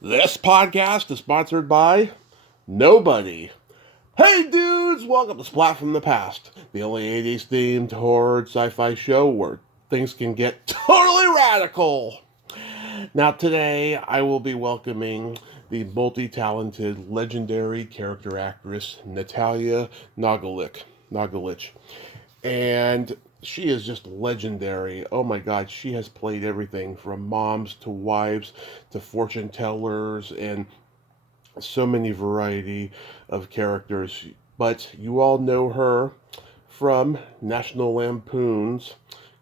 This podcast is sponsored by nobody. Hey dudes, welcome to Splat from the Past, the only 80s themed horror sci-fi show where things can get totally radical. Now today I will be welcoming the multi-talented, legendary character actress Natalija Nogulich. And she is just legendary. Oh my God, she has played everything from moms to wives to fortune tellers and so many variety of characters. But you all know her from National Lampoon's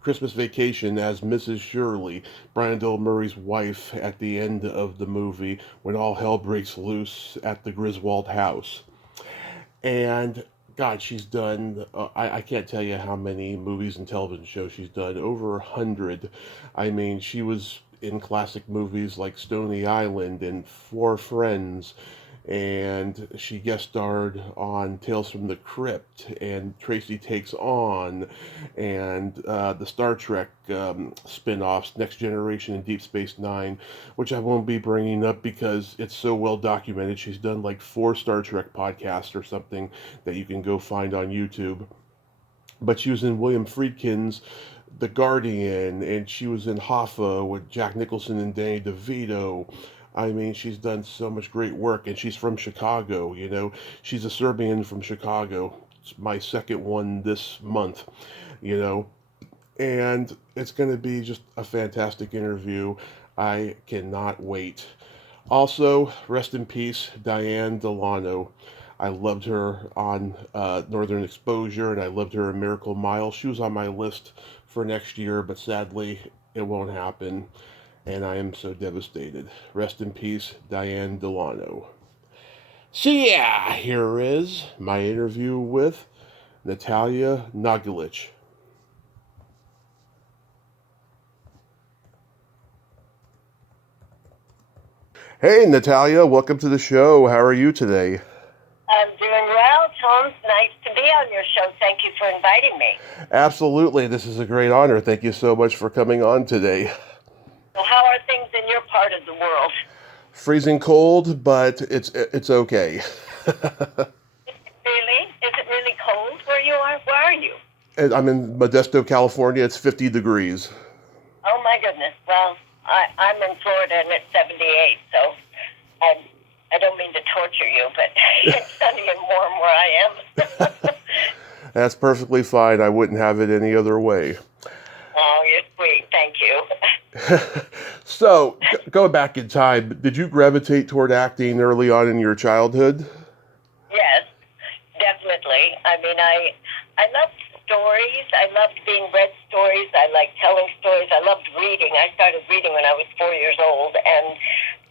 Christmas Vacation as Mrs. Shirley, Brian Del Murray's wife at the end of the movie when all hell breaks loose at the Griswold house. And God, she's done, I can't tell you how many movies and television shows she's done, over 100. I mean, she was in classic movies like Stony Island and Four Friends, and she guest starred on Tales from the Crypt and Tracy Takes On, and the Star Trek spin-offs, Next Generation and Deep Space Nine, which I won't be bringing up because it's so well documented. She's done like 4 Star Trek podcasts or something that you can go find on YouTube. But she was in William Friedkin's The Guardian, and she was in Hoffa with Jack Nicholson and Danny DeVito. I mean, she's done so much great work, and she's from Chicago, you know. She's a Serbian from Chicago. It's my second one this month, you know. And it's going to be just a fantastic interview. I cannot wait. Also, rest in peace, Diane Delano. I loved her on Northern Exposure, and I loved her in Miracle Mile. She was on my list for next year, but sadly, it won't happen, and I am so devastated. Rest in peace, Diane Delano. So yeah, here is my interview with Natalija Nogulich. Hey, Natalija, welcome to the show. How are you today? I'm doing well, Tom. Nice to be on your show. Thank you for inviting me. Absolutely. This is a great honor. Thank you so much for coming on today. Well, how are things in your part of the world? Freezing cold, but it's okay. Really? Is it really cold where you are? Where are you? And I'm in Modesto, California. It's 50 degrees. Oh, my goodness. Well, I'm in Florida, and it's 78, so I don't mean to torture you, but it's sunny and warm where I am. That's perfectly fine. I wouldn't have it any other way. Oh, you're sweet. Thank you. So, going back in time, did you gravitate toward acting early on in your childhood? Yes, definitely. I mean, I loved stories. I loved being read stories. I liked telling stories. I loved reading. I started reading when I was 4 years old, and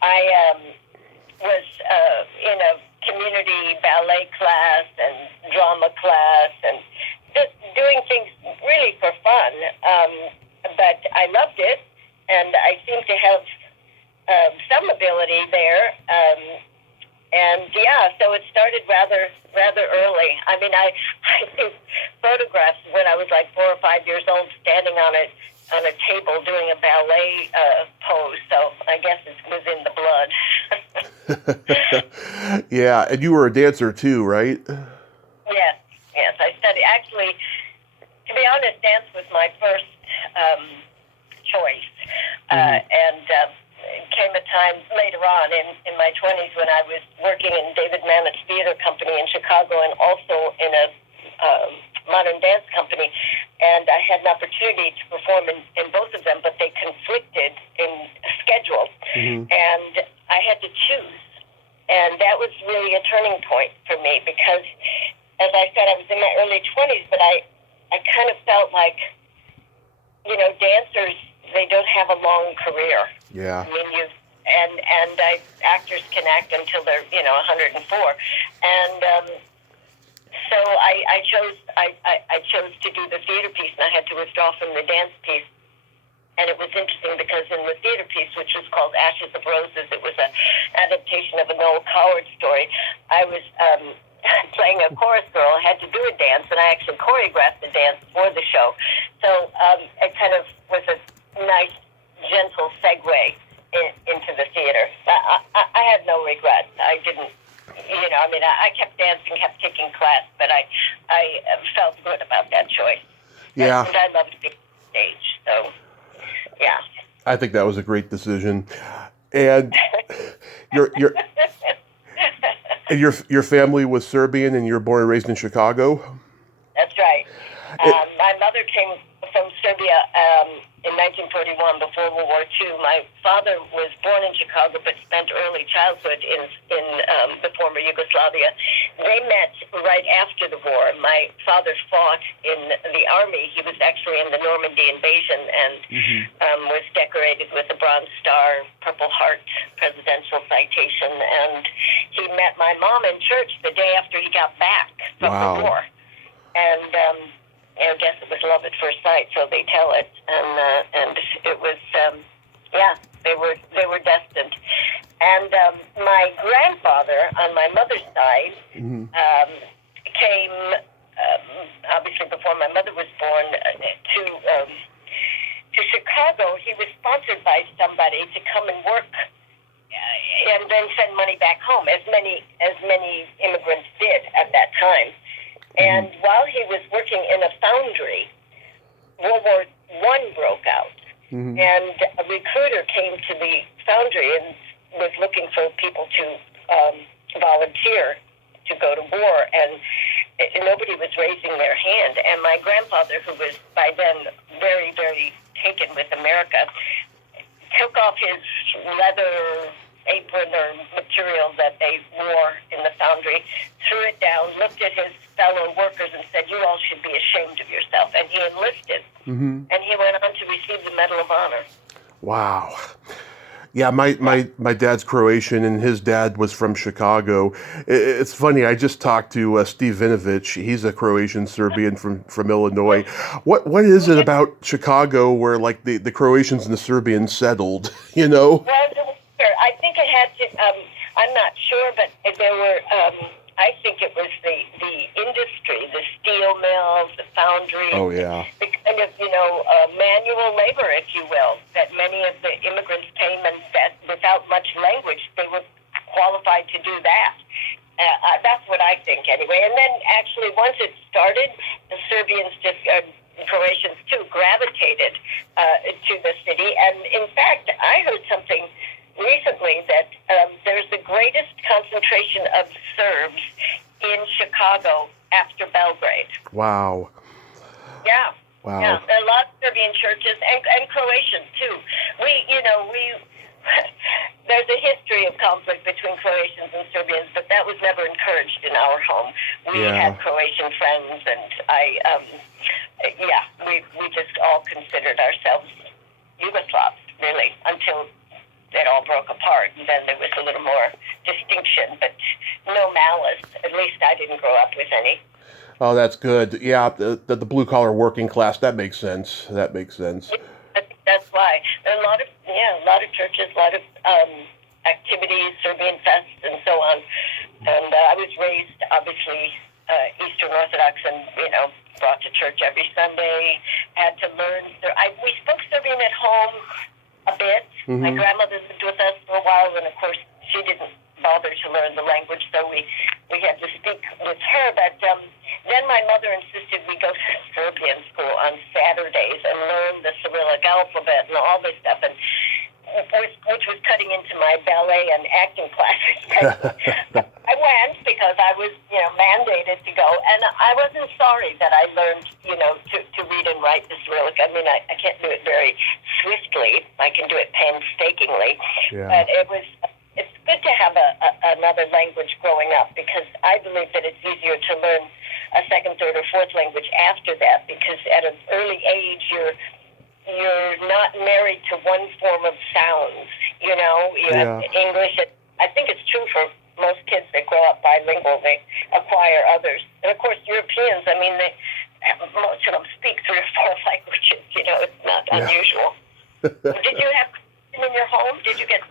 I was in a community ballet class and drama class and just doing things really for fun. But I loved it, and I seemed to have some ability there. And yeah, so it started rather early. I mean, I think photographs when I was like 4 or 5 years old, standing on a table doing a ballet pose. So I guess it was in the blood. Yeah, and you were a dancer too, right? Yes. I studied. Actually, to be honest, dance was my first choice, and. Came a time later on in my 20s when I was working in David Mamet's theater company in Chicago and also in a modern dance company. And I had an opportunity to perform in both of them, but they conflicted in schedule. Mm-hmm. And I had to choose. And that was really a turning point for me because, as I said, I was in my early 20s, but I kind of felt like, dancers, they don't have a long career. Yeah. I mean, actors can act until they're 104, and so I chose to do the theater piece, and I had to withdraw from the dance piece. And it was interesting because in the theater piece, which was called Ashes of Roses, it was an adaptation of a Noel Coward story. I was playing a chorus girl, had to do a dance, and I actually choreographed the dance for the show. So it kind of was a nice, gentle segue into the theater. have no regrets. I didn't, I mean, I kept dancing, kept taking class, but I felt good about that choice. Yeah. And I loved being on stage, so, yeah. I think that was a great decision. And your your family was Serbian, and you were born and raised in Chicago? That's right. It, My mother came from Serbia in 1941, before World War II. My father was born in Chicago, but spent early childhood in the former Yugoslavia. They met right after the war. My father fought in the army. He was actually in the Normandy invasion and was decorated with a Bronze Star, Purple Heart presidential citation. And he met my mom in church the day after he got back from the war. And I guess it was love at first sight, so they tell it. And it was, they were destined. And my grandfather on my mother's side came, obviously before my mother was born, to Chicago. He was sponsored by somebody to come and work and then send money back home, as many immigrants did at that time. And while he was working in a foundry, World War I broke out. And a recruiter came to the foundry and was looking for people to volunteer to go to war. And nobody was raising their hand. And my grandfather, who was by then very, very taken with America, took off his leather apron or material that they wore in the foundry, threw it down, looked at his fellow workers and said, "You all should be ashamed of yourself." And he enlisted. And he went on to receive the Medal of Honor. Wow. Yeah, my dad's Croatian, and his dad was from Chicago. It's funny, I just talked to Steve Vinovich. He's a Croatian Serbian from Illinois. What is it about Chicago where like the Croatians and the Serbians settled, Well, I think it had to, I'm not sure, but there were, I think it was the industry, the steel mills, the foundries. Oh, yeah. The kind of, manual labor, if you will, that many of the immigrants came and that without much language, they were qualified to do that. That's what I think anyway. And then actually once it started, the Serbians Croatians too, gravitated to the city. And in fact, I heard something recently that there's the greatest concentration of Serbs in Chicago after Belgrade. Wow. Yeah. Wow. Yeah. There are a lot of Serbian churches and Croatians too. There's a history of conflict between Croatians and Serbians, but that was never encouraged in our home. We had Croatian friends, and we just all considered ourselves Yugoslavs, really, until it all broke apart, and then there was a little more distinction, but no malice. At least I didn't grow up with any. Oh, that's good. Yeah, the blue-collar working class, that makes sense. That makes sense. That's why. There are a lot of churches, a lot of activities, Serbian fests, and so on. And I was raised, obviously, Eastern Orthodox and, brought to church every Sunday, had to learn. We spoke Serbian at home a bit. My grandmother lived with us for a while, and of course, she didn't bother to learn the language, so we had to speak with her. But then my mother insisted we go to Serbian school on Saturdays and learn the Cyrillic alphabet and all this stuff, and which was cutting into my ballet and acting classes. I went because I was, mandated to go, and I wasn't sorry that I learned, to read and write the Cyrillic. I mean, I can't do it very swiftly. I can do it painstakingly, but it's good to have another language growing up, because I believe that it's easier to learn a second, third, or fourth language after that, because at an early age you're not married to one form of sounds. You have English. I think it's true for most kids that grow up bilingual. They acquire others. And of course, Europeans, most of them speak 3 or 4 languages. It's not unusual. Did you have in your home? Did you get,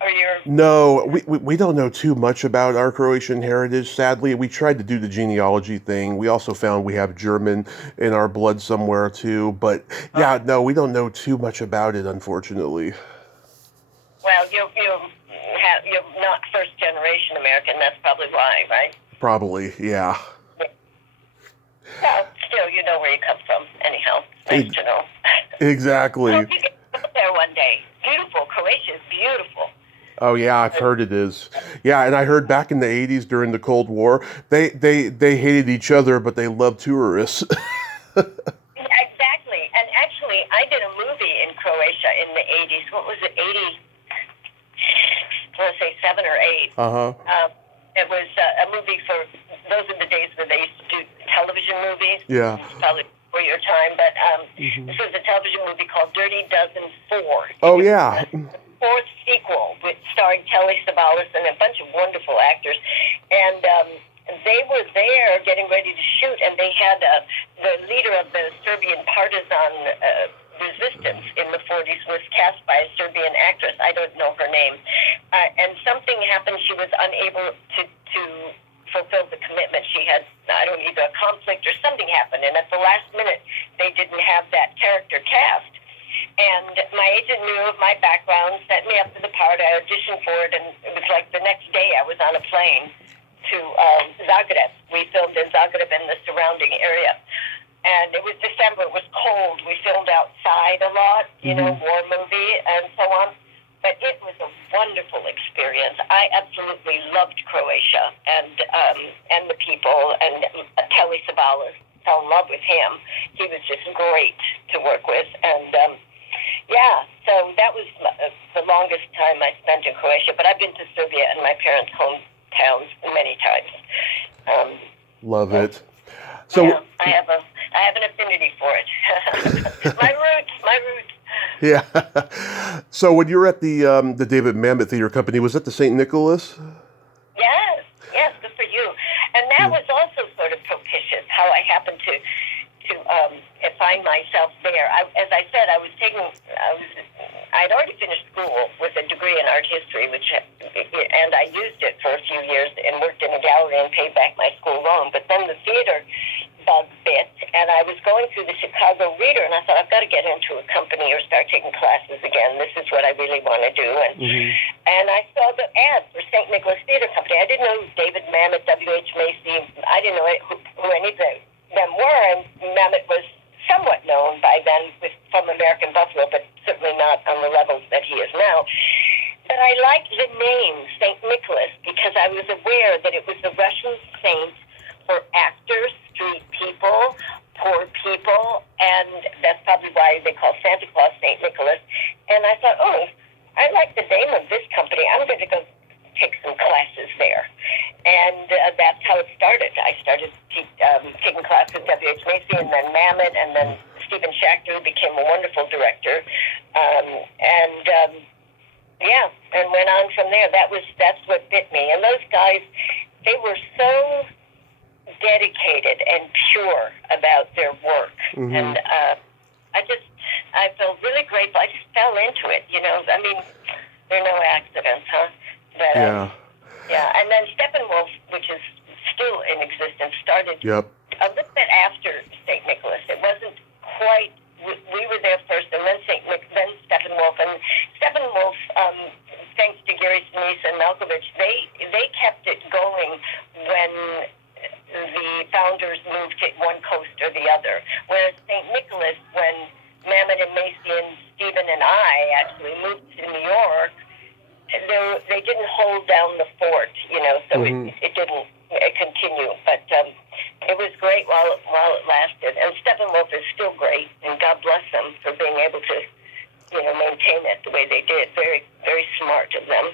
or your... No, we don't know too much about our Croatian heritage, sadly. We tried to do the genealogy thing. We also found we have German in our blood somewhere too, but we don't know too much about it, unfortunately. Well, you you're not first generation American. That's probably why, right? Probably, yeah. Well, still, you know where you come from. Anyhow, nice to know. Exactly. Hope you get to go there one day. Beautiful. Croatia is beautiful. Oh yeah, I've heard it is. Yeah, and I heard back in the 80s during the Cold War, they hated each other, but they loved tourists. Yeah, exactly. And actually, I did a movie in Croatia in the 80s. What was it, 80? Let's say 7 or 8. Uh-huh. It was a movie for, those are the days where they used to do television movies. Yeah. It's probably before your time, but this was a television movie called Dirty Dozen 4. Oh yeah. Fourth sequel with starring Telly Savalas and a bunch of wonderful actors, and they were there getting ready to shoot, and they had the leader of the Serbian partisan resistance in the 40s was cast by a Serbian actress. I don't know her name, and something happened. She was unable to fulfill the commitment she had. I don't know, either a conflict or something happened, and at the last minute they didn't have that character cast. And my agent knew of my background, set me up for the part. I auditioned for it, and it was like the next day I was on a plane to Zagreb. We filmed in Zagreb and the surrounding area. And it was December. It was cold. We filmed outside a lot, war movie and so on. But it was a wonderful experience. I absolutely loved Croatia and the people, and Telly Savalas. Fell in love with him. He was just great to work with, and so that was the longest time I spent in Croatia. But I've been to Serbia and my parents' hometowns many times. Love it. So yeah, I have an affinity for it. my roots. Yeah. So when you were at the David Mamet Theater Company, was that the St. Nicholas? Yes, good for you. And that was also sort of propitious, how I happened to find myself there. As I said, I'd already finished school with a degree in art history, and I used it for a few years and worked in a gallery and paid back my school loan. But then the theater bug bit, and I was going through the Chicago Reader, and I thought, I've got to get into a company or start taking classes again. This is what I really want to do. And I saw the ad for St. Nicholas Theater Company. I didn't know David Mamet, W.H. Macy. I didn't know who any of them were, and Mamet was somewhat known by then from American Buffalo, but certainly not on the levels that he is now. But I liked the name St. Nicholas because I was aware that it was the Russian saint for actors, street people, poor people, and that's probably why they call Santa Claus St. Nicholas. And I thought, I like the name of this company. I'm going to go take some classes there. And that's how it started. I started taking classes at W.H. Macy and then Mamet, and then Stephen Schachter became a wonderful director. And went on from there. That's what bit me. And those guys, they were so dedicated and pure about their work. And I felt really grateful. I just fell into it, I mean, there are no accidents, huh? But, and then Steppenwolf, which is still in existence, started a little bit after St. Nicholas. It wasn't quite, we were there first, and then then Steppenwolf. And Steppenwolf, thanks to Gary Sinise and Malkovich, they kept it going when the founders moved to one coast or the other. Whereas St. Nicholas, when Mamet and Macy and Stephen and I actually moved to New York, they didn't hold down the fort, so it didn't continue. But it was great while it lasted. And Steppenwolf is still great, and God bless them for being able to, maintain it the way they did. Very, very smart of them.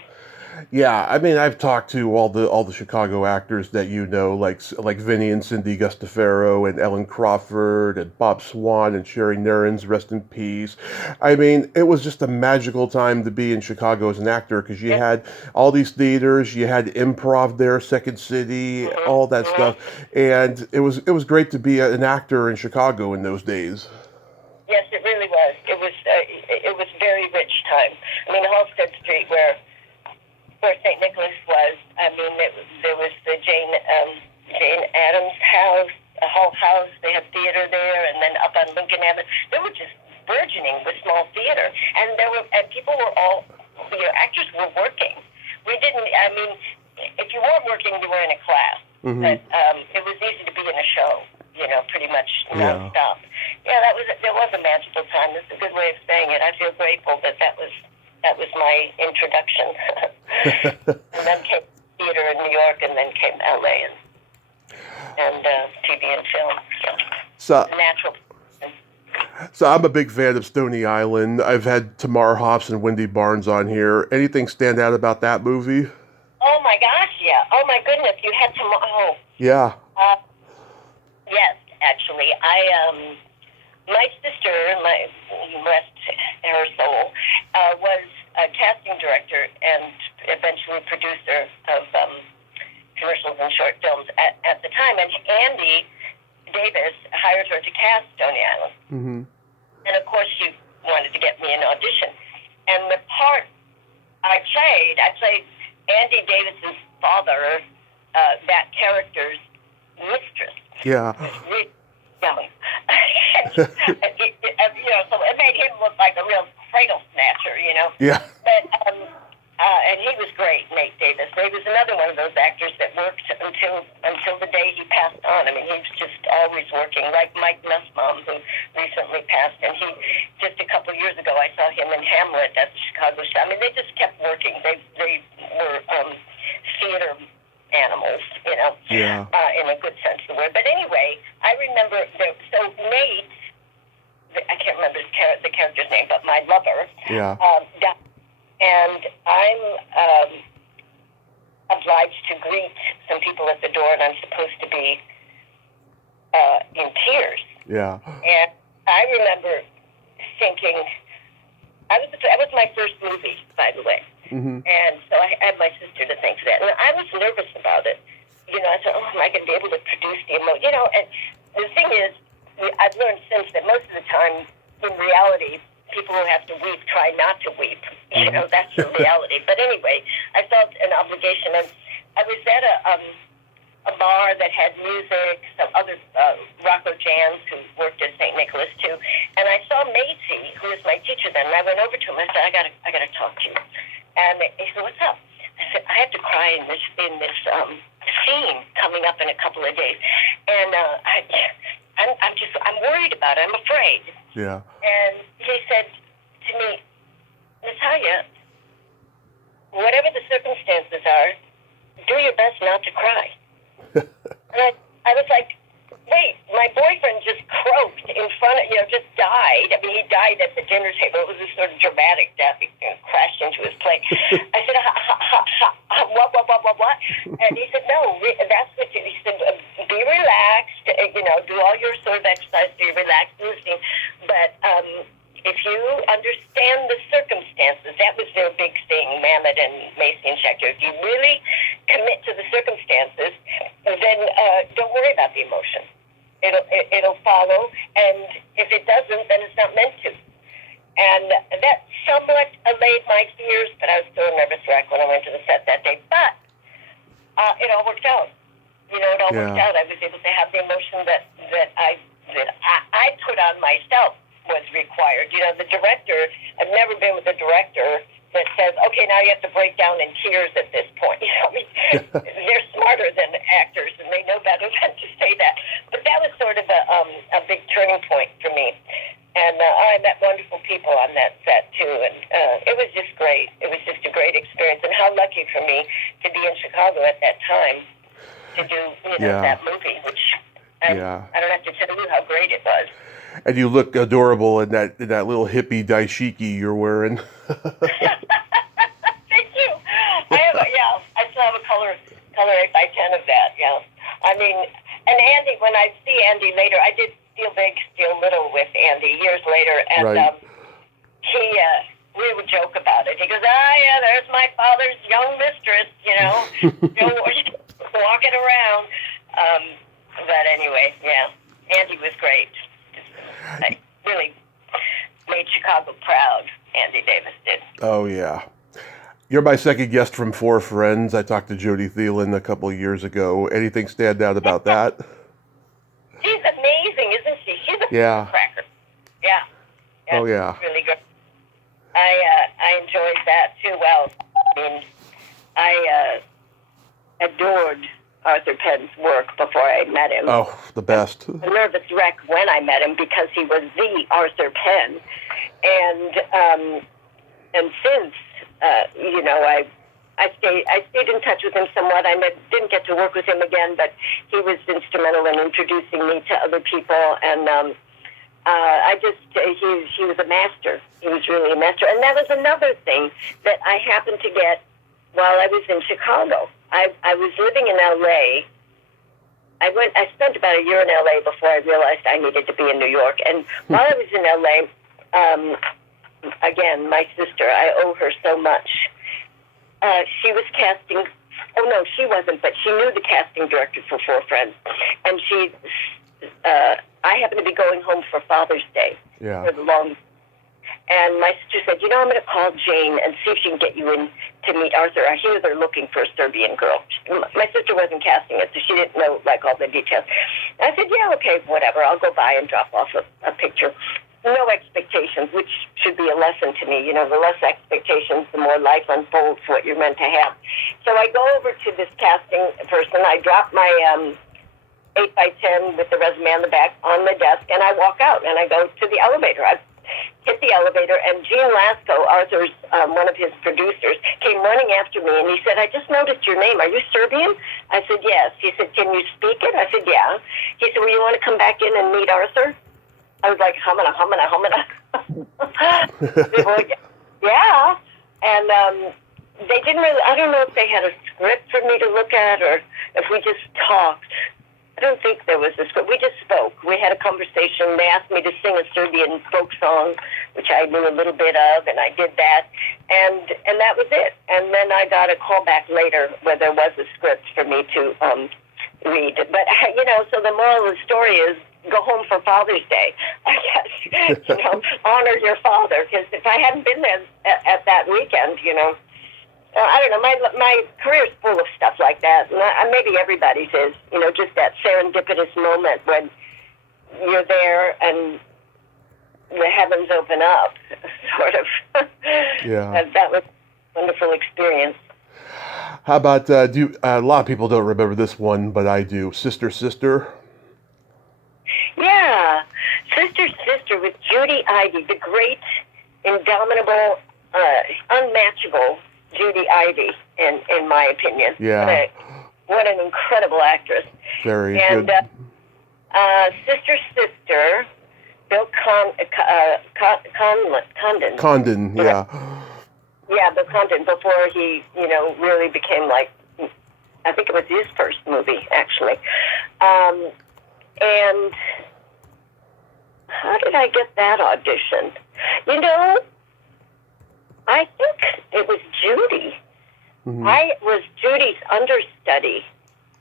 Yeah, I mean, I've talked to all the Chicago actors that like Vinny and Cindy Gustafaro and Ellen Crawford and Bob Swan and Sherry Nerins, rest in peace. I mean, it was just a magical time to be in Chicago as an actor because you had all these theaters, you had improv there, Second City, all that stuff, and it was great to be an actor in Chicago in those days. Yes, it really was. It was very rich time. I mean, Halsted Street, where St. Nicholas was, I mean, there was the Jane Addams house, a Hull House. They had theater there, and then up on Lincoln Avenue, they were just burgeoning with small theater, and people were all, actors were working. mean, if you weren't working, you were in a class. Mm-hmm. But it was easy to be in a show, pretty much Yeah. nonstop. Yeah, there was a magical time. That's a good way of saying it. I feel grateful that was my introduction. And then came theater in New York, and then came LA and TV and film. So natural. So I'm a big fan of Stony Island. I've had Tamar Hoffs and Wendy Barnes on here. Anything stand out about that movie? Oh my gosh, yeah. Oh my goodness, you had Tamar. Oh. Yeah. Yes, actually, my sister, rest her soul, was a casting director and eventually producer of commercials and short films at the time, and Andy Davis hired her to cast Stony Island. Mm-hmm. And of course she wanted to get me an audition. And the part I played Andy Davis's father, that character's mistress. Yeah. Was really young. So it made him look like a real cradle snatcher, Yeah. But and he was great, Nate Davis. He was another one of those actors that worked until the day he passed on. I mean, he was just always working, like Mike Nussbaum, who recently passed. And he, just a couple of years ago, I saw him in Hamlet at the Chicago show. I mean, they just kept working. They were theater animals, Yeah. in a good sense of the word. But anyway, I remember, so Nate, I can't remember the character's name, but my lover, Yeah. died. And I'm obliged to greet some people at the door, and I'm supposed to be in tears. Yeah. And I remember thinking, that was my first movie, by the way. Mm-hmm. And so I had my sister to thank for that. And I was nervous about it. I thought, am I going to be able to produce the emotion? And the thing is, I've learned since that most of the time, in reality, people who have to weep try not to weep. That's the reality. But anyway, I felt an obligation. And I was at a bar that had music, some other Rocco Jans who worked at St. Nicholas too. And I saw Macy, who was my teacher then, and I went over to him and I said, I gotta talk to you. And he said, what's up? I said, I have to cry in this scene coming up in a couple of days. And I'm worried about it. I'm afraid. Yeah. And he said to me, Natalija, whatever the circumstances are, do your best not to cry. And I was like, wait, my boyfriend just croaked in front of, just died. I mean, he died at the dinner table. It was a sort of dramatic death. He crashed into his plate. I said, what? And he said, no, that's what he said, be relaxed, do all your sort of exercise, be relaxed, listening. But if you understand the circumstances, that was their big thing, Mamet and Macy and Schechter. If you really commit to the circumstances, then don't worry about the emotion. It'll follow, and if it doesn't, then it's not meant to. And that somewhat allayed my fears, but I was still a nervous wreck when I went to the set that day. But it all worked out. It all worked out. I was able to have the emotion that I put on myself was required. The director, I've never been with a director that says, okay, now you have to break down in tears at this point. They're smarter than actors, and they know better than to say that. But that was sort of a big turning point for me. And I met wonderful people on that set, too. And it was just great. It was just a great experience. And how lucky for me to be in Chicago at that time to do that movie, which I don't have to tell you how great it was. And you look adorable in that little hippie dashiki you're wearing. Thank you. I still have a color 8x10 of that. Yeah. I mean, and Andy, when I see Andy later, I did Steal Big, Steal Little with Andy years later, and right. We would joke about it. He goes, yeah, there's my father's young mistress, walking around. But anyway, yeah, Andy was great. I really made Chicago proud, Andy Davis did. Oh, yeah. You're my second guest from Four Friends. I talked to Jody Thielen a couple of years ago. Anything stand out about that? She's amazing, isn't she? She's a cracker. Yeah. Oh, yeah. Really good. I enjoyed that, too. Well, I mean, adored Arthur Penn's work before I met him. Oh, the best. A nervous wreck when I met him because he was the Arthur Penn. And since, I stayed in touch with him somewhat. I didn't get to work with him again, but he was instrumental in introducing me to other people. And he was a master. He was really a master. And that was another thing that I happened to get while I was in Chicago. I was living in L.A. I spent about a year in L.A. before I realized I needed to be in New York. And while I was in L.A., again, my sister, I owe her so much. She was casting. Oh no, she wasn't, but she knew the casting director for Four Friends, and I happened to be going home for Father's Day for the long. And my sister said, I'm going to call Jane and see if she can get you in to meet Arthur. I hear they're looking for a Serbian girl. My sister wasn't casting it, so she didn't know all the details. And I said, yeah, okay, whatever. I'll go by and drop off a picture. No expectations, which should be a lesson to me. The less expectations, the more life unfolds what you're meant to have. So I go over to this casting person. I drop my 8x10 with the resume on the back on the desk, and I walk out, and I go to the elevator. I hit the elevator, and Gene Lasko, Arthur's one of his producers, came running after me, and he said, I just noticed your name. Are you Serbian? I said, yes. He said, can you speak it? I said, yeah. He said, well, you want to come back in and meet Arthur? I was like, humana. They were like, yeah. And they didn't really, I don't know if they had a script for me to look at or if we just talked. I don't think there was a script. We just spoke. We had a conversation. They asked me to sing a Serbian folk song, which I knew a little bit of, and I did that. And that was it. And then I got a call back later where there was a script for me to read. But, so the moral of the story is, go home for Father's Day, I guess. Honor your father. Because if I hadn't been there at that weekend, I don't know. My career's full of stuff like that. Maybe everybody's is. Just that serendipitous moment when you're there and the heavens open up, sort of. Yeah. That was a wonderful experience. How about a lot of people don't remember this one, but I do. Sister, Sister. Yeah, Sister with Judy Ivey, the great, indomitable, unmatchable Judy Ivey, in my opinion. Yeah. What an incredible actress. Very good. And Sister, Bill Condon. Condon, yeah. Yeah, Bill Condon, before he, really became I think it was his first movie, actually. And how did I get that audition? I think it was Judy. Mm-hmm. I was Judy's understudy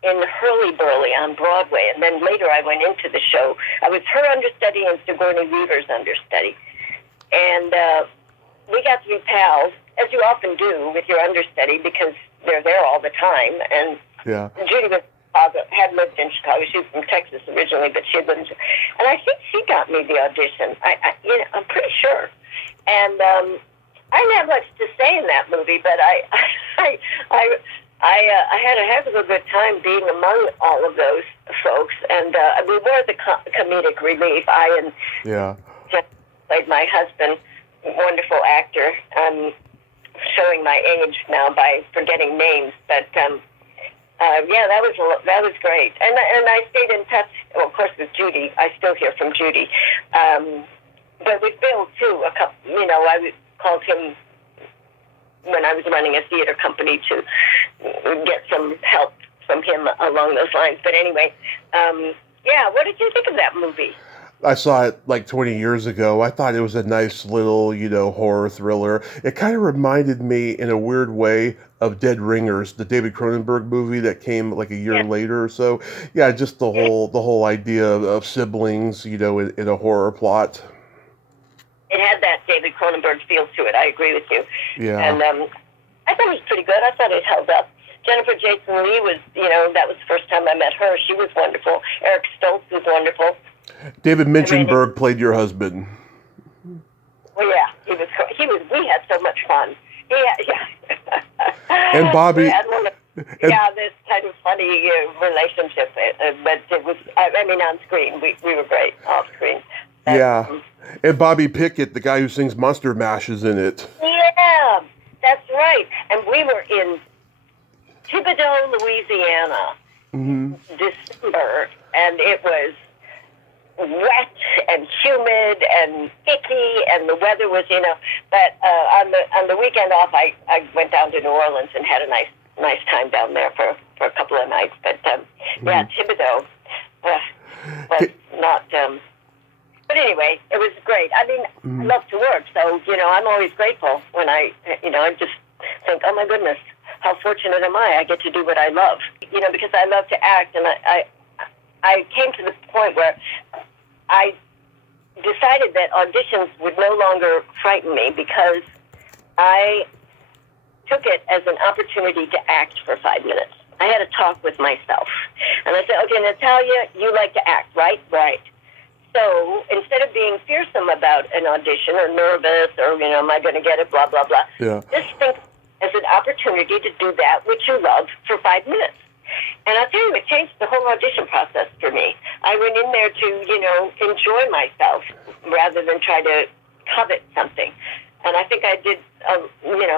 in Hurly Burly on Broadway, and then later I went into the show. I was her understudy and Sigourney Weaver's understudy. And we got to be pals, as you often do with your understudy, because they're there all the time. And Judy was had lived in Chicago. She was from Texas originally, but she lived in Chicago. And I think she got me the audition. I'm pretty sure. And I didn't have much to say in that movie, but I had a heck of a good time being among all of those folks. And we were the comedic relief. I and Jeff played my husband, wonderful actor. I'm showing my age now by forgetting names, but. That was great, and I stayed in touch. Well, of course, with Judy. I still hear from Judy, but with Bill too. I called him when I was running a theater company to get some help from him along those lines. But anyway, what did you think of that movie? I saw it 20 years ago. I thought it was a nice little, horror thriller. It kind of reminded me in a weird way of Dead Ringers, the David Cronenberg movie that came a year later or so. Yeah, just the whole idea of siblings, in a horror plot. It had that David Cronenberg feel to it. I agree with you. Yeah. And I thought it was pretty good. I thought it held up. Jennifer Jason Leigh was, that was the first time I met her. She was wonderful. Eric Stoltz was wonderful. David Minchenberg played your husband. Well, yeah, he was. We had so much fun. Yeah. And Bobby. This funny relationship, but it was, I mean, on screen, we were great. Off screen. Yeah. And Bobby Pickett, the guy who sings Monster Mash, is in it. Yeah, that's right. And we were in Thibodaux, Louisiana, December, and it was wet and humid and icky, and the weather was, but on the weekend off, I went down to New Orleans and had a nice time down there for a couple of nights. But yeah, Thibodaux was not. But anyway, it was great. I mean, I love to work, so I'm always grateful when I just think, oh my goodness, how fortunate am I? I get to do what I love, because I love to act, and I came to the point where I decided that auditions would no longer frighten me because I took it as an opportunity to act for 5 minutes. I had a talk with myself, and I said, okay, Natalia, you like to act, right? Right. So instead of being fearsome about an audition or nervous or, am I going to get it, blah, blah, blah, just think as an opportunity to do that which you love for 5 minutes. And I'll tell you, it changed the whole audition process for me. I went in there to, enjoy myself rather than try to covet something. And I think I did,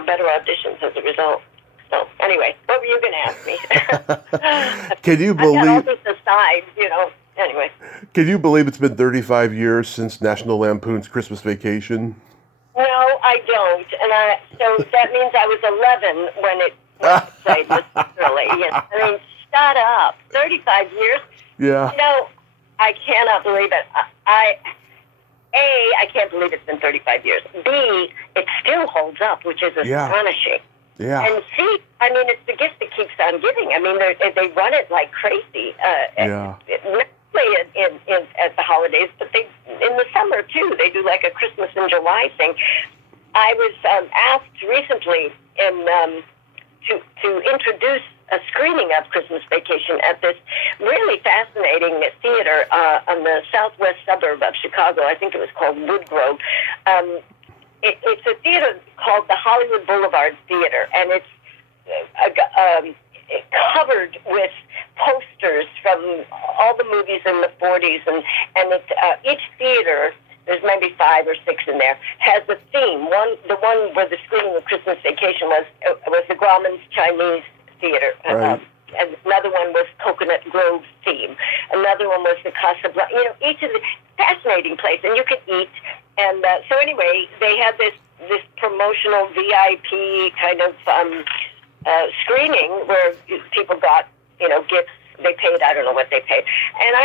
better auditions as a result. So anyway, what were you going to ask me? Can you believe... I got all this aside, Anyway. Can you believe it's been 35 years since National Lampoon's Christmas Vacation? No, I don't. And so that means I was 11 when it was played, literally. I mean, shut up. 35 years? Yeah. I cannot believe it. I can't believe it's been 35 years. B, it still holds up, which is astonishing. Yeah. And C, I mean, it's the gift that keeps on giving. I mean, they run it like crazy. Not only at the holidays, but in the summer, too. They do like a Christmas in July thing. I was asked recently to introduce a screening of Christmas Vacation at this really fascinating theater on the southwest suburb of Chicago. I think it was called Woodgrove. It's a theater called the Hollywood Boulevard Theater, and it's covered with posters from all the movies in the 40s, and it's each theater, there's maybe 5 or 6 in there, has a theme. The one where the screening of Christmas Vacation was the Grauman's Chinese Theater. Right. And another one was Coconut Grove theme. Another one was the Casablanca. Each of the fascinating place, and you could eat. And so anyway, they had this promotional VIP kind of screening where people got gifts. They paid, I don't know what they paid. And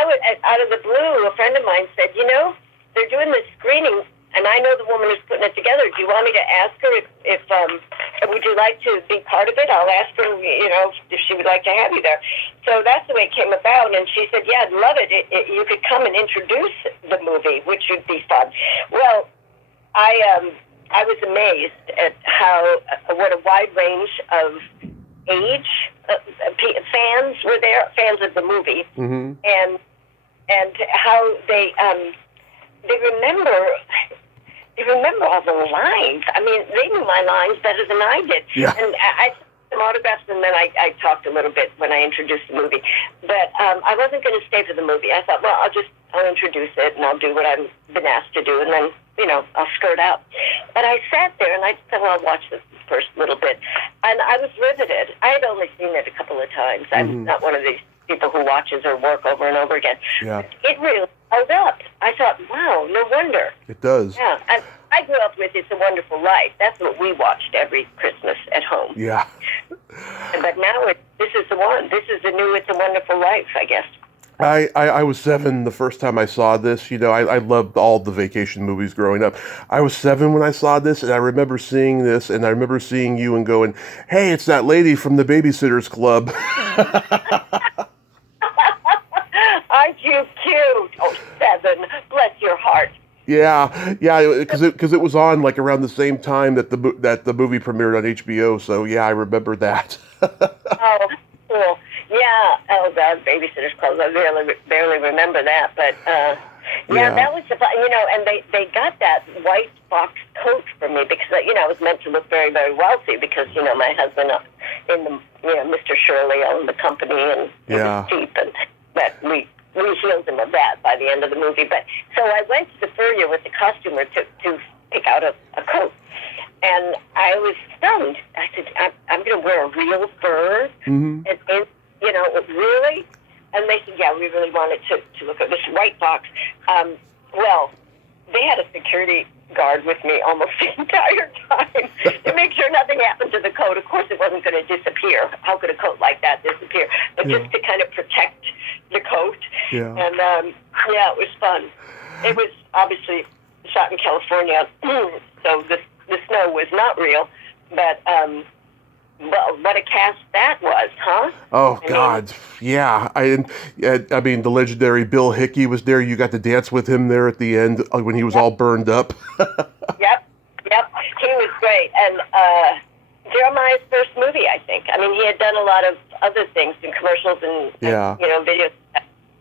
out of the blue, a friend of mine said, they're doing this screening, and I know the woman who's putting it together. Do you want me to ask her if would you like to be part of it? I'll ask her, if she would like to have you there. So that's the way it came about. And she said, yeah, I'd love it. You could come and introduce the movie, which would be fun. Well, I was amazed at what a wide range of age fans were there, fans of the movie, and how they remember. You remember all the lines. I mean, they knew my lines better than I did. Yeah. And I took some autographs, and then I talked a little bit when I introduced the movie. But I wasn't going to stay for the movie. I thought, well, I'll introduce it, and I'll do what I've been asked to do, and then, I'll skirt out. But I sat there, and I said, well, I'll watch the first little bit. And I was riveted. I had only seen it a couple of times. I'm not one of these people who watches her work over and over again. Yeah. It really held up. I thought, wow, no wonder. It does. Yeah. I grew up with It's a Wonderful Life. That's what we watched every Christmas at home. Yeah. But now this is the one. This is the new It's a Wonderful Life, I guess. I was 7 the first time I saw this. I loved all the vacation movies growing up. I was 7 when I saw this, and I remember seeing this, and I remember seeing you and going, hey, it's that lady from the Babysitters Club. Aren't you cute? Oh, 7. Bless your heart. Yeah, because it was on like around the same time that the movie premiered on HBO. So yeah, I remember that. Oh, cool. Yeah. Oh God, Babysitter's Club. I barely remember that, but yeah, that was and they got that white box coat for me because I was meant to look very, very wealthy because my husband in the Mr. Shirley owned the company, and it was cheap, and that we healed him of that by the end of the movie. But so I went to the furrier with the costumer to pick out a coat, and I was stunned. I said, I'm going to wear a real fur, and really? And they said, yeah, we really wanted to look at this white box. Well, they had a security guard with me almost the entire time to make sure nothing happened to the coat. Of course, it wasn't going to disappear. How could a coat like that disappear? But just to kind of protect the coat. Yeah. And, it was fun. It was obviously shot in California, so the snow was not real, but what a cast that was, huh? Oh, God. Yeah. I mean, the legendary Bill Hickey was there. You got to dance with him there at the end when he was all burned up. Yep. He was great. And Jeremiah's first movie, I think. I mean, he had done a lot of other things in commercials and videos.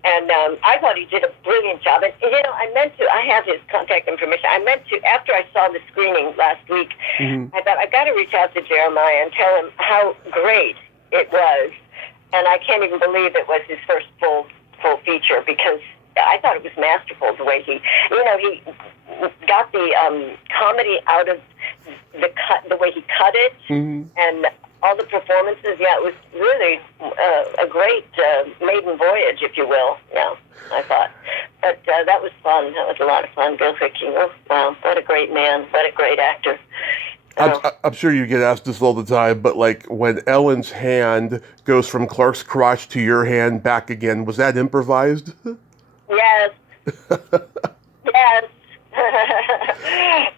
And I thought he did a brilliant job. And, I have his contact information. I meant to, after I saw the screening last week, I thought, I got to reach out to Jeremiah and tell him how great it was. And I can't even believe it was his first full feature, because I thought it was masterful the way he got the comedy out of the way he cut it, and all the performances. Yeah, it was really a great maiden voyage, if you will. Yeah, I thought. But that was fun. That was a lot of fun. Bill Hickey. Oh, wow, what a great man. What a great actor. I'm sure you get asked this all the time, but like when Ellen's hand goes from Clark's crotch to your hand back again, was that improvised? Yes. Yes.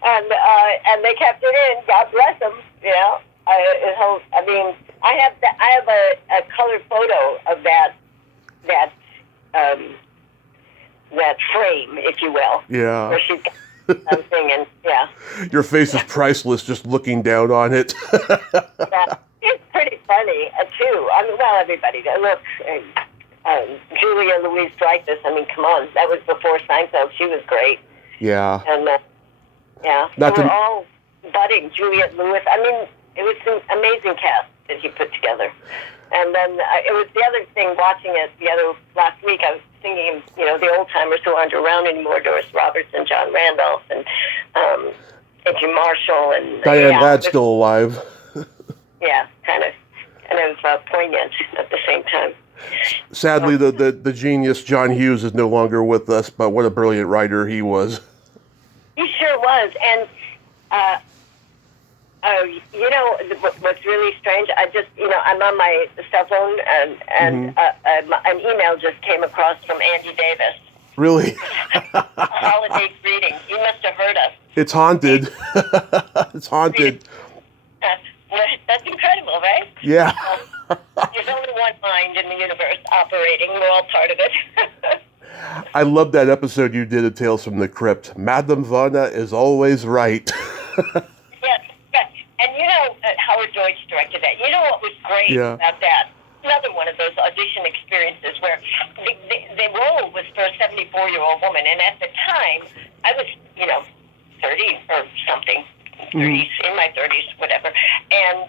And they kept it in. God bless them. I have a colored photo of that frame, if you will. Yeah. Where she's got something, and your face is priceless just looking down on it. Yeah, it's pretty funny too. I mean, well, everybody does. Look, Julia Louis-Dreyfus. I mean, come on, that was before Seinfeld. She was great. Yeah. And they were all budding. Juliette Lewis. I mean, it was an amazing cast that he put together. And then it was the other thing, watching it last week, I was thinking, the old-timers who aren't around anymore, Doris Roberts and John Randolph and Jim Marshall. And Diane Ladd's still alive. Yeah, kind of poignant at the same time. Sadly, the genius John Hughes is no longer with us, but what a brilliant writer he was. He sure was. And what's really strange, I just, I'm on my cell phone, and an email just came across from Andy Davis. Really? Holiday greetings. He must have heard us. It's haunted. It's haunted. That's incredible, right? Yeah. There's only one mind in the universe operating. We're all part of it. I love that episode you did of Tales from the Crypt. Madame Vanna is always right. Yes. And Howard Deutsch directed that. You know what was great about that? Another one of those audition experiences where the role was for a 74-year-old woman. And at the time, I was, 30 or something, 30s, in my 30s, whatever. And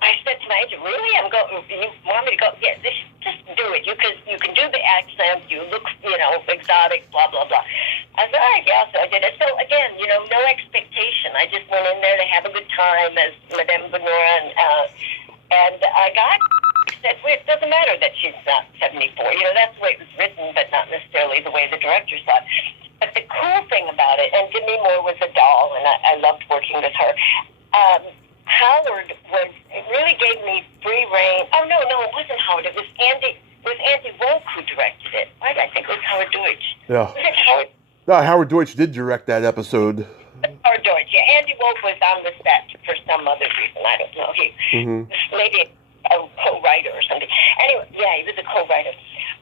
I said to my agent, really? You want me to go? Yeah, just do it. You can do the accent. You look, exotic, blah, blah, blah. I said, all right, yeah, so I did it. So again, no expectation. I just went in there to have a good time as Madame Benora, and I got said, well, it doesn't matter that she's not 74. That's the way it was written, but not necessarily the way the director thought. But the cool thing about it, and Demi Moore was a doll, and I loved working with her. Howard it really gave me free reign. Oh, no, it wasn't Howard. It was Andy Wolf who directed it. Why did I think it was Howard Deutsch? Yeah. Was it Howard? No, Howard Deutsch did direct that episode. Howard Deutsch, yeah. Andy Wolf was on the set for some other reason. I don't know. He maybe a co-writer or something. Anyway, yeah, he was a co-writer.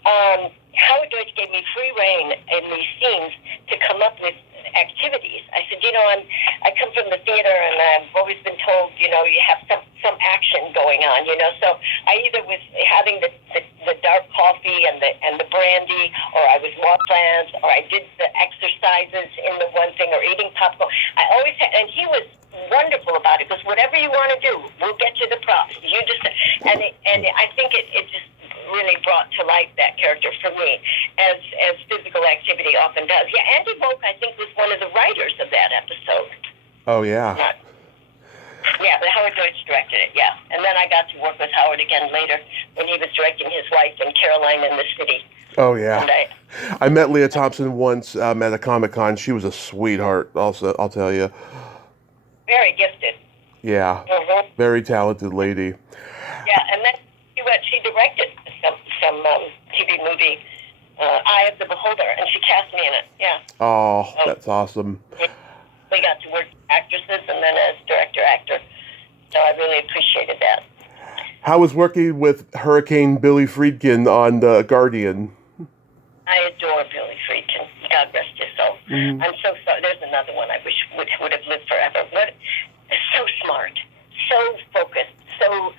Howard Deutsch gave me free reign in these scenes to come up with activities. I said, I come from the theater, and I've always been told, you have some action going on, So I either was having the the dark coffee and the brandy, or I was walking plants, or I did the exercises in the one thing, or eating popcorn. I always had, and he was wonderful about it, because whatever you want to do, we'll get you the props. You just, and I think it just really brought to life that character for me, as physical activity often does. Yeah, Andy Volk, I think, was one of the writers of that episode. Oh, yeah. Yeah, but Howard Deutsch directed it, yeah. And then I got to work with Howard again later when he was directing his wife in Caroline in the City. Oh, yeah. I met Leah Thompson once at a Comic-Con. She was a sweetheart, also, I'll tell you. Very gifted. Yeah, very talented lady. Yeah, and then she directed some TV movie, Eye of the Beholder, and she cast me in it, yeah. Oh, that's awesome. We got to work actresses and then as director-actor, so I really appreciated that. How was working with Hurricane Billy Friedkin on The Guardian? I adore Billy Friedkin. God rest his soul. Mm-hmm. I'm so sorry. There's another one I wish would have lived forever. But so smart, so focused, so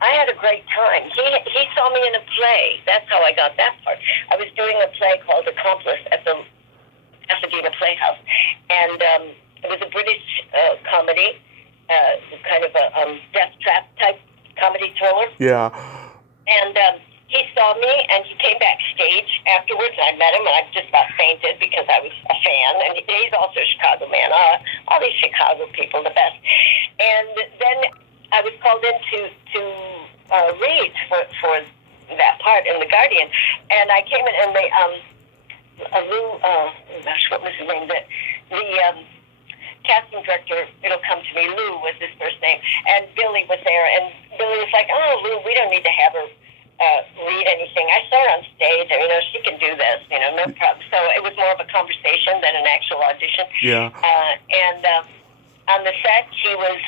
I had a great time. He saw me in a play. That's how I got that part. I was doing a play called Accomplice at the Pasadena Playhouse, and it was a British comedy, kind of a death trap type comedy thriller. Yeah. And he saw me, and he came backstage afterwards, and I met him, and I just about fainted because I was a fan, and he's also a Chicago man. All these Chicago people, the best. And then I was called in to read for that part in The Guardian, and I came in, and they, Lou, what was his name? The casting director, it'll come to me, Lou was his first name, and Billy was there, and Billy was like, "Oh, Lou, we don't need to have her read anything. I saw her on stage, and, she can do this, no problem." So it was more of a conversation than an actual audition. Yeah. And on the set, he was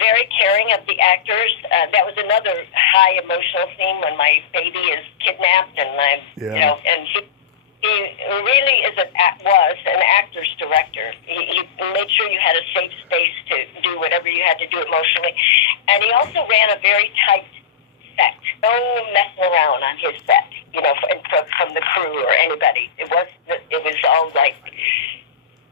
very caring of the actors. That was another high emotional scene when my baby is kidnapped, and and he really was an actor's director. He made sure you had a safe space to do whatever you had to do emotionally, and he also ran a very tight set. No messing around on his set, from the crew or anybody. It was all like,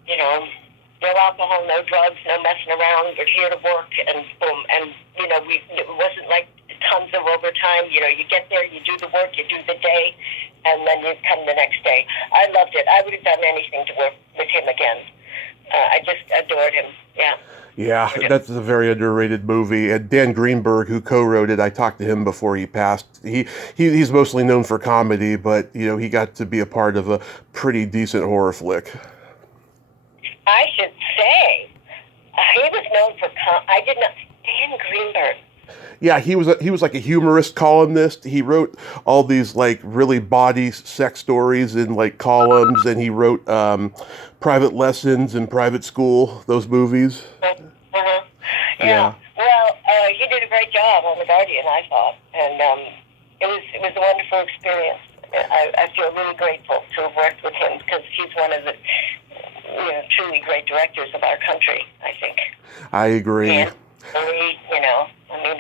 no alcohol, no drugs, no messing around. We're here to work, and boom. And it wasn't like tons of overtime. You get there, you do the work, you do the day, and then you come the next day. I loved it. I would have done anything to work with him again. I just adored him. Yeah. Yeah, that's a very underrated movie. And Dan Greenberg, who co-wrote it, I talked to him before he passed. He's mostly known for comedy, but he got to be a part of a pretty decent horror flick. I should say he was known for I did not. Dan Greenberg. Yeah, he was like a humorist columnist. He wrote all these like really bawdy sex stories in like columns, and he wrote Private Lessons and Private School, those movies. Uh-huh. Yeah. Well, he did a great job on The Guardian, I thought, and it was a wonderful experience. I feel really grateful to have worked with him, because he's one of the truly great directors of our country, I think. I agree. And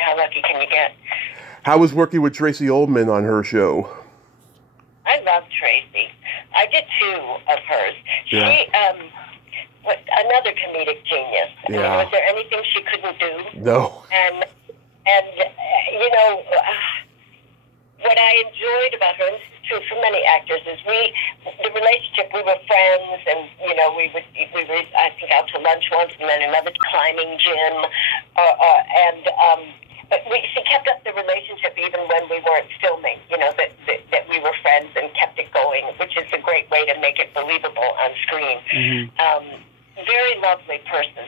how lucky can you get? How was working with Tracy Ullman on her show? I love Tracy. I did 2 of hers. Yeah. She, another comedic genius. Yeah. Was there anything she couldn't do? No. And what I enjoyed about her, and this is true for many actors, is the relationship, we were friends, and, we were, I think, out to lunch once, and then another climbing gym, but she kept up the relationship even when we weren't filming, that we were friends, and kept it going, which is a great way to make it believable on screen. Mm-hmm. Very lovely person.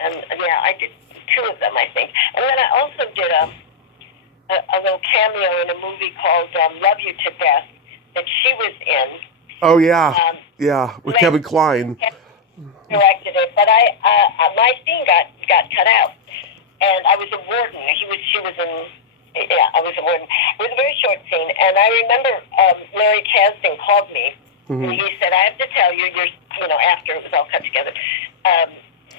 And, I did 2 of them, I think. And then I also did a little cameo in a movie called Love You to Death that she was in. Oh, yeah. With Kevin Kline. Directed it, but my scene got cut out. And I was a warden. She was in, I was a warden. It was a very short scene, and I remember Larry Kasdan called me, mm-hmm. and he said, "I have to tell you, after it was all cut together,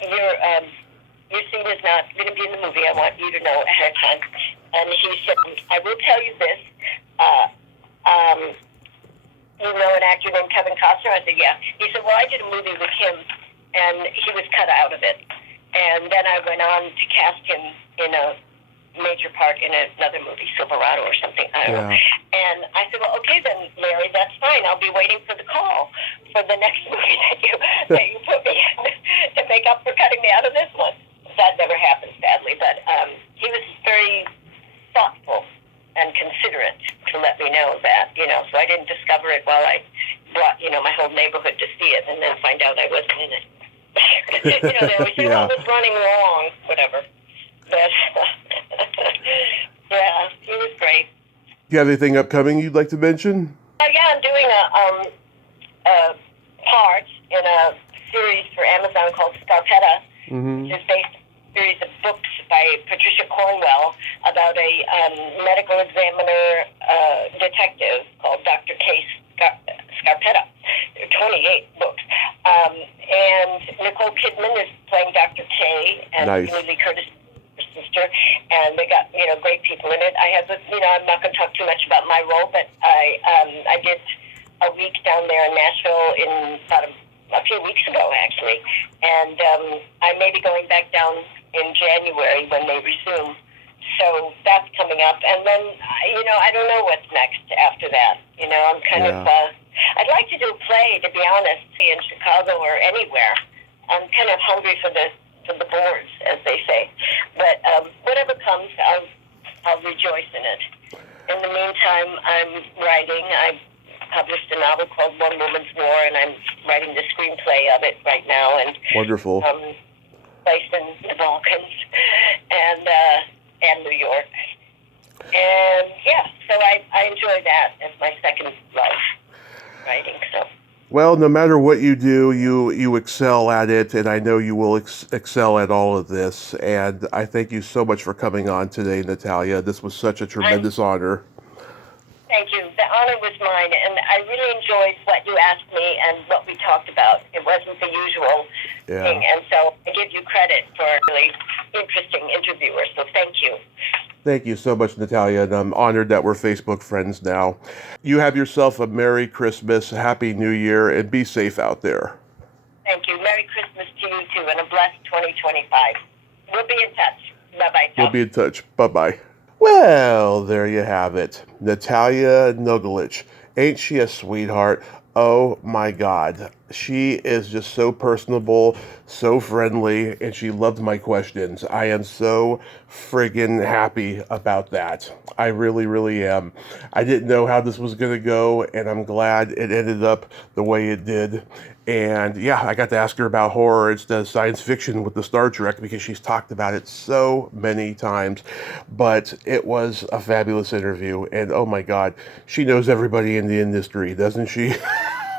your scene is not going to be in the movie. I want you to know ahead of time." And he said, I will tell you this. Uh, um, you know an actor named Kevin Costner? I said, yeah. He said, well, I did a movie with him, and he was cut out of it. And then I went on to cast him in a major part in another movie, Silverado or something. I don't know. And I said, well, okay then, Larry, that's fine. I'll be waiting for the call for the next movie that you put me in to make up for cutting me out of this one. That never happened, sadly, but he was very thoughtful and considerate to let me know that, so I didn't discover it while I brought, my whole neighborhood to see it and then find out I wasn't in it. They always say, well, it was running long, whatever. But, yeah, he was great. Do you have anything upcoming you'd like to mention? Yeah, I'm doing a part in a series for Amazon called Scarpetta, which is based on a series of books by Patricia Cornwell about a medical examiner detective called Dr. K. Scarpetta. There are 28 books. And Nicole Kidman is playing Dr. K, and Julie Curtis her sister, and they got great people in it. I have I'm not going to talk too much about my role, but I did a week down there in Nashville in about a few weeks ago actually, and I may be going back down in January when they resume. So that's coming up, and then I don't know what's next after that. I'm kind of I'd like to do a play, to be honest, in Chicago or anywhere. I'm kind of hungry for the boards, as they say. But whatever comes, I'll rejoice in it. In the meantime, I'm writing. I published a novel called One Woman's War, and I'm writing the screenplay of it right now. And wonderful. Placed in the Balkans and New York. And so I enjoy that as my second life, writing. So. Well, no matter what you do, you excel at it, and I know you will excel at all of this. And I thank you so much for coming on today, Natalija. This was such a tremendous honor. Thank you. The honor was mine, and I really enjoyed what you asked me and what we talked about. It wasn't the usual thing, and so I give you credit for a really interesting interviewer, so thank you. Thank you so much, Natalija, and I'm honored that we're Facebook friends now. You have yourself a Merry Christmas, Happy New Year, and be safe out there. Thank you. Merry Christmas to you, too, and a blessed 2025. We'll be in touch. Bye-bye. We'll be in touch. Bye-bye. Well, there you have it. Natalija Nogulich. Ain't she a sweetheart? Oh my God. She is just so personable, so friendly, and she loved my questions. I am so friggin' happy about that. I really, really am. I didn't know how this was going to go, and I'm glad it ended up the way it did. And yeah, I got to ask her about horror instead of science fiction with the Star Trek because she's talked about it so many times. But it was a fabulous interview, and oh my God, she knows everybody in the industry, doesn't she?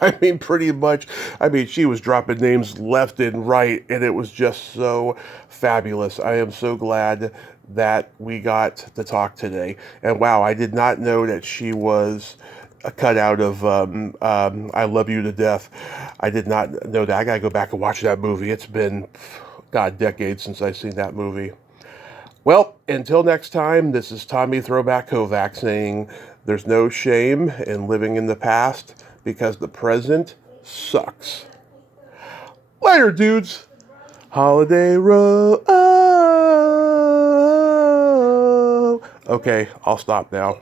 I mean, pretty much. I mean, she was dropping names left and right, and it was just so fabulous. I am so glad that we got to talk today. And wow, I did not know that she was a cutout of I Love You to Death. I did not know that. I gotta go back and watch that movie. It's been, God, decades since I've seen that movie. Well, until next time, this is Tommy Throwback Kovac saying there's no shame in living in the past because the present sucks. Later, dudes. Holiday Row. Oh. Okay, I'll stop now.